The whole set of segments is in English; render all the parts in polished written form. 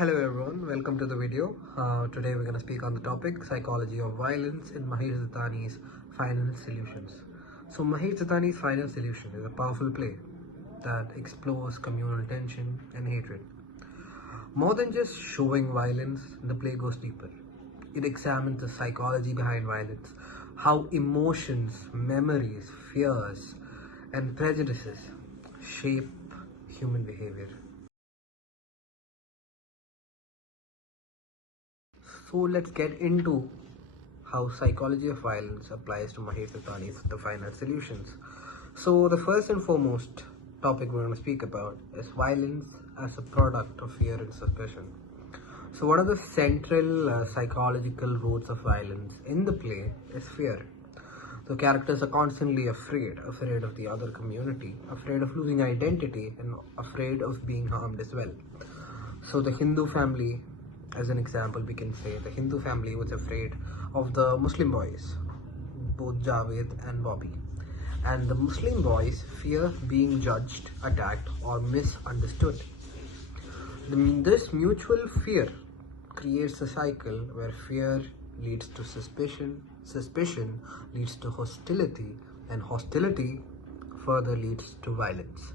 Hello everyone, welcome to the video. Today we're going to speak on the topic psychology of violence in Mahesh Dattani's Final Solutions. So Mahesh Dattani's Final Solution is a powerful play that explores communal tension and hatred. More than just showing violence, the play goes deeper. It examines the psychology behind violence, how emotions, memories, fears, and prejudices shape human behavior. So let's get into how psychology of violence applies to Mahesh Dattani's The Final Solutions. So the first and foremost topic we're going to speak about is violence as a product of fear and suspicion. So one of the central psychological roots of violence in the play is fear. So characters are constantly afraid of the other community, afraid of losing identity, and afraid of being harmed as well. So the Hindu family, as an example, we can say the Hindu family was afraid of the Muslim boys, both Javed and Bobby. And the Muslim boys fear being judged, attacked, or misunderstood. This mutual fear creates a cycle where fear leads to suspicion, suspicion leads to hostility, and hostility further leads to violence.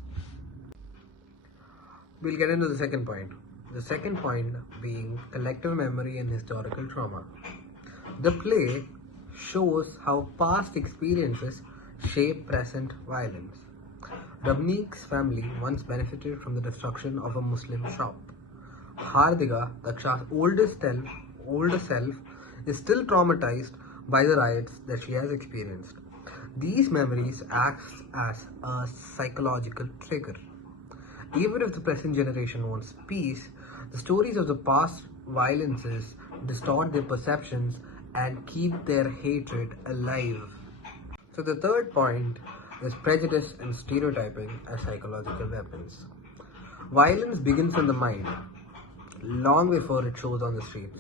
We'll get into the second point. The second point being collective memory and historical trauma. The play shows how past experiences shape present violence. Ramnik's family once benefited from the destruction of a Muslim shop. Hardika, Daksha's older self, is still traumatized by the riots that she has experienced. These memories act as a psychological trigger. Even if the present generation wants peace, the stories of the past violences distort their perceptions and keep their hatred alive. So the third point is prejudice and stereotyping as psychological weapons. Violence begins in the mind, long before it shows on the streets.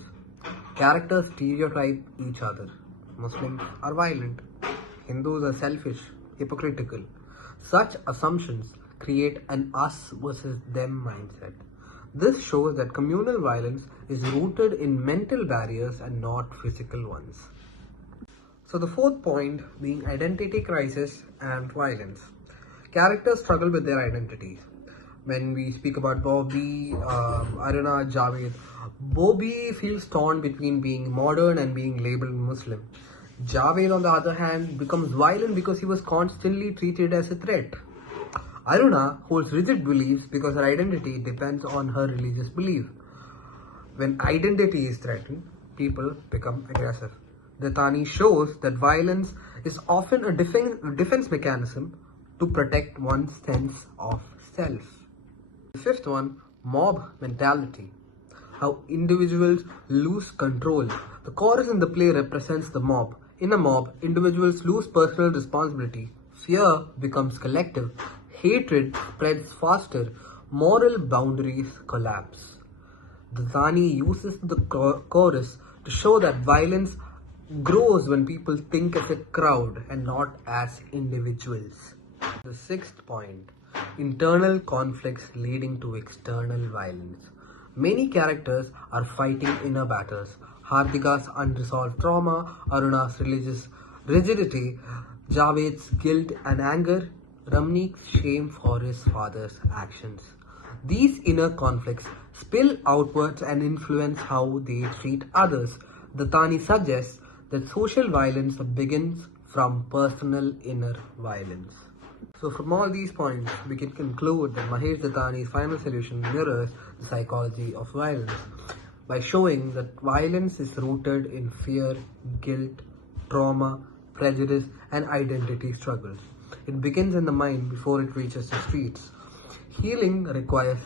Characters stereotype each other. Muslims are violent. Hindus are selfish, hypocritical. Such assumptions create an us versus them mindset. This shows that communal violence is rooted in mental barriers and not physical ones. So the fourth point being identity crisis and violence. Characters struggle with their identities. When we speak about Bobby, Aruna, Javed, Bobby feels torn between being modern and being labeled Muslim. Javed, on the other hand, becomes violent because he was constantly treated as a threat. Aruna holds rigid beliefs because her identity depends on her religious belief. When identity is threatened, people become aggressive. Dattani shows that violence is often a defense mechanism to protect one's sense of self. The fifth one, mob mentality. How individuals lose control. The chorus in the play represents the mob. In a mob, individuals lose personal responsibility. Fear becomes collective. Hatred spreads faster. Moral boundaries collapse. Dattani uses the chorus to show that violence grows when people think as a crowd and not as individuals. The sixth point, internal conflicts leading to external violence. Many characters are fighting inner battles. Hardika's unresolved trauma, Aruna's religious rigidity, Javed's guilt and anger, Ramnik's shame for his father's actions. These inner conflicts spill outwards and influence how they treat others. Dattani suggests that social violence begins from personal inner violence. So from all these points, we can conclude that Mahesh Dattani's Final Solution mirrors the psychology of violence by showing that violence is rooted in fear, guilt, trauma, prejudice, and identity struggles. It begins in the mind before it reaches the streets. Healing requires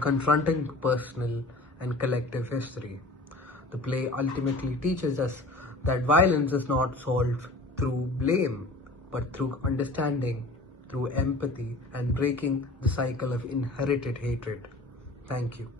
confronting personal and collective history. The play ultimately teaches us that violence is not solved through blame, but through understanding, through empathy, and breaking the cycle of inherited hatred. Thank you.